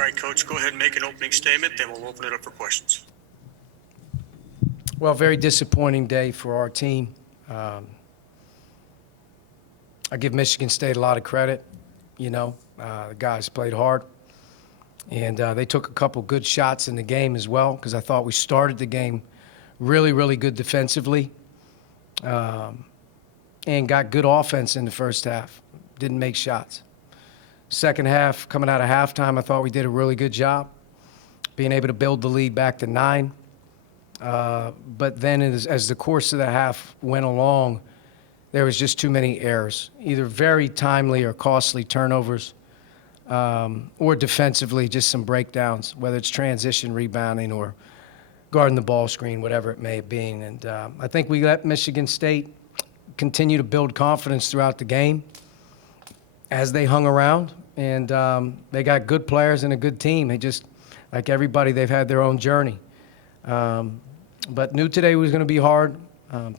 All right, Coach, go ahead and make an opening statement, then we'll open it up for questions. Well, very disappointing day for our team. I give Michigan State a lot of credit. The guys played hard, and they took a couple good shots in the game as well, because I thought we started the game really, really good defensively, and got good offense in the first half. Didn't make shots. Second half, coming out of halftime, I thought we did a really good job being able to build the lead back to 9. But then as the course of the half went along, there was just too many errors, either very timely or costly turnovers, or defensively just some breakdowns, whether it's transition rebounding or guarding the ball screen, whatever it may have been. And I think we let Michigan State continue to build confidence throughout the game as they hung around. And they got good players and a good team. They just, like everybody, they've had their own journey. But knew today was going to be hard.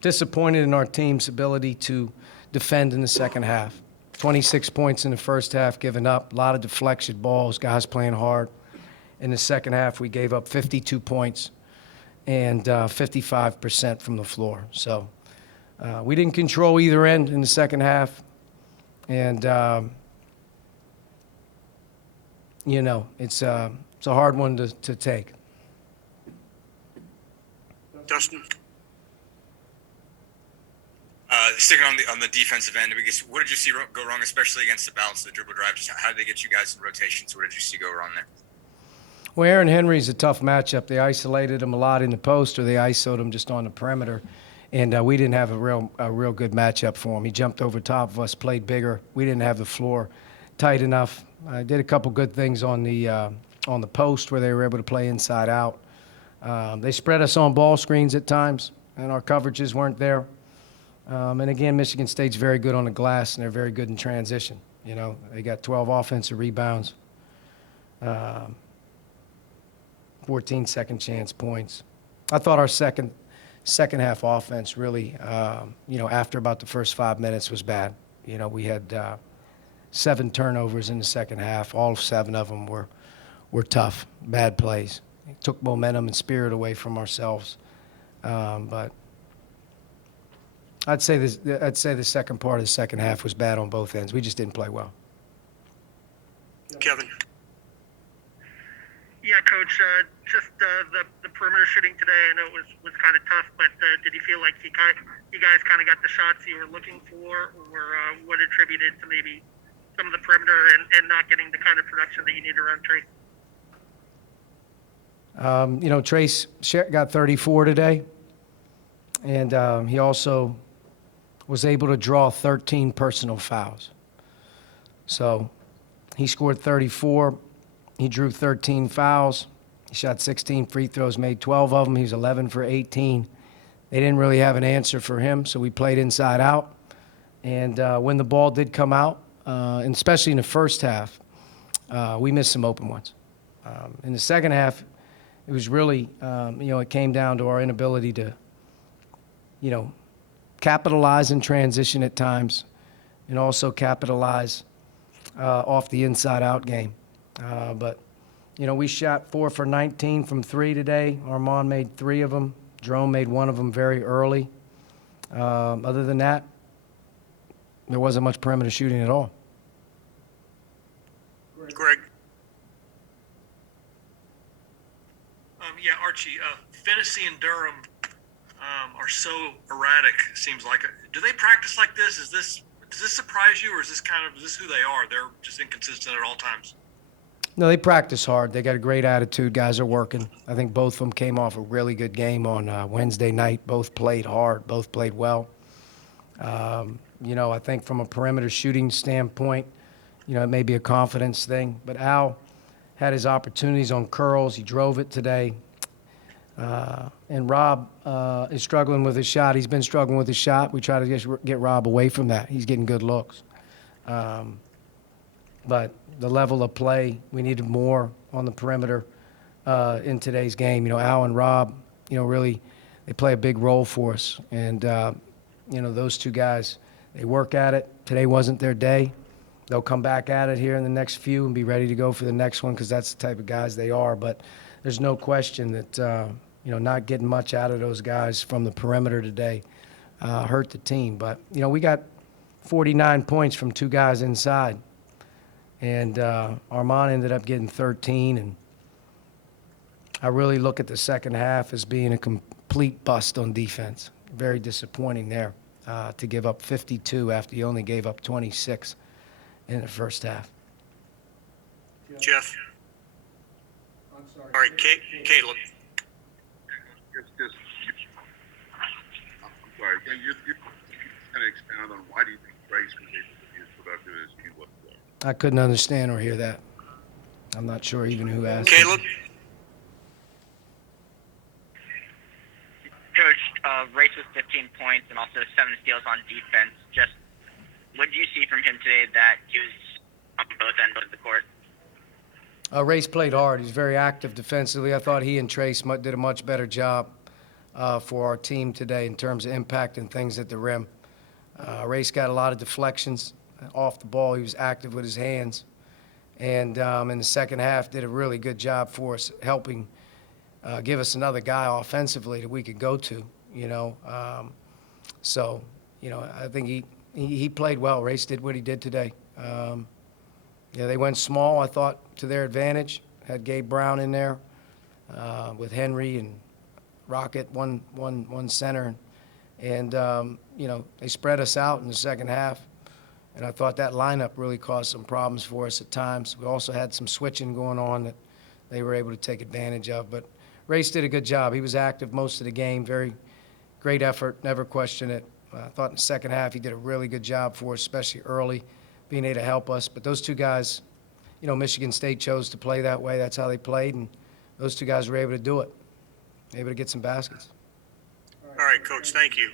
Disappointed in our team's ability to defend in the second half. 26 points in the first half, given up. A lot of deflection balls, guys playing hard. In the second half, we gave up 52 points and 55% from the floor. So we didn't control either end in the second half. And, it's a hard one to take. Dustin? Sticking on the defensive end, I guess, what did you see go wrong, especially against the balance of the dribble drive? Just how did they get you guys in rotations? What did you see go wrong there? Well, Aaron Henry's a tough matchup. They isolated him a lot in the post, or they isoed him just on the perimeter, and we didn't have a real good matchup for him. He jumped over top of us, played bigger. We didn't have the floor tight enough. I did a couple good things on the post where they were able to play inside out. They spread us on ball screens at times, and our coverages weren't there. And again, Michigan State's very good on the glass, and they're very good in transition. They got 12 offensive rebounds, 14 second chance points. I thought our second half offense really, after about the first 5 minutes was bad. We had 7 turnovers in the second half. All 7 of them were tough, bad plays. It took momentum and spirit away from ourselves. But I'd say the second part of the second half was bad on both ends. We just didn't play well. Kevin? Yeah, Coach, just the perimeter shooting today, I know it was kind of tough, but did you feel like you guys kind of got the shots you were looking for, or what attributed to maybe some of the perimeter and not getting the kind of production that you need around Trace? Trace got 34 today, and he also was able to draw 13 personal fouls. So he scored 34. He drew 13 fouls. He shot 16 free throws, made 12 of them. He was 11 for 18. They didn't really have an answer for him, so we played inside out. And when the ball did come out, and especially in the first half, we missed some open ones. In the second half, it was really, it came down to our inability to, capitalize in transition at times, and also capitalize off the inside-out game. But we shot 4 for 19 from 3 today. Armand made 3 of them. Jerome made 1 of them very early. Other than that, there wasn't much perimeter shooting at all. Greg? Yeah, Archie, Fantasy and Durham are so erratic, it seems like. Do they practice like this? Does this surprise you, or is this who they are? They're just inconsistent at all times. No, they practice hard. They got a great attitude. Guys are working. I think both of them came off a really good game on Wednesday night. Both played hard. Both played well. I think from a perimeter shooting standpoint, it may be a confidence thing. But Al had his opportunities on curls. He drove it today. And Rob is struggling with his shot. He's been struggling with his shot. We try to get Rob away from that. He's getting good looks. But the level of play, we needed more on the perimeter in today's game. Al and Rob, really, they play a big role for us. And, those two guys, they work at it. Today wasn't their day. they'll come back at it here in the next few and be ready to go for the next one because that's the type of guys they are. But there's no question that, not getting much out of those guys from the perimeter today hurt the team. But, we got 49 points from 2 guys inside. And Armand ended up getting 13. And I really look at the second half as being a complete bust on defense. Very disappointing there to give up 52 after you only gave up 26 in the first half. Jeff? All right, Caleb. I'm sorry. You kind of expound on why do you think Grace was able to be as productive as he was today? I couldn't understand or hear that. I'm not sure even who asked. Caleb? Coach, Race with 15 points and also 7 steals on defense. Just what did you see from him today that he was on both ends of the court? Race played hard. He's very active defensively. I thought he and Trace did a much better job for our team today in terms of impacting things at the rim. Race got a lot of deflections off the ball. He was active with his hands. And in the second half, did a really good job for us, helping give us another guy offensively that we could go to, I think he played well. Race did what he did today. They went small, I thought, to their advantage. Had Gabe Brown in there with Henry and Rocket, one center. And, they spread us out in the second half. And I thought that lineup really caused some problems for us at times. We also had some switching going on that they were able to take advantage of. But Race did a good job. He was active most of the game. Very great effort, never question it. I thought in the second half he did a really good job for us, especially early, being able to help us. But those 2 guys, Michigan State chose to play that way. That's how they played, and those 2 guys were able to do it, able to get some baskets. All right, Coach, thank you.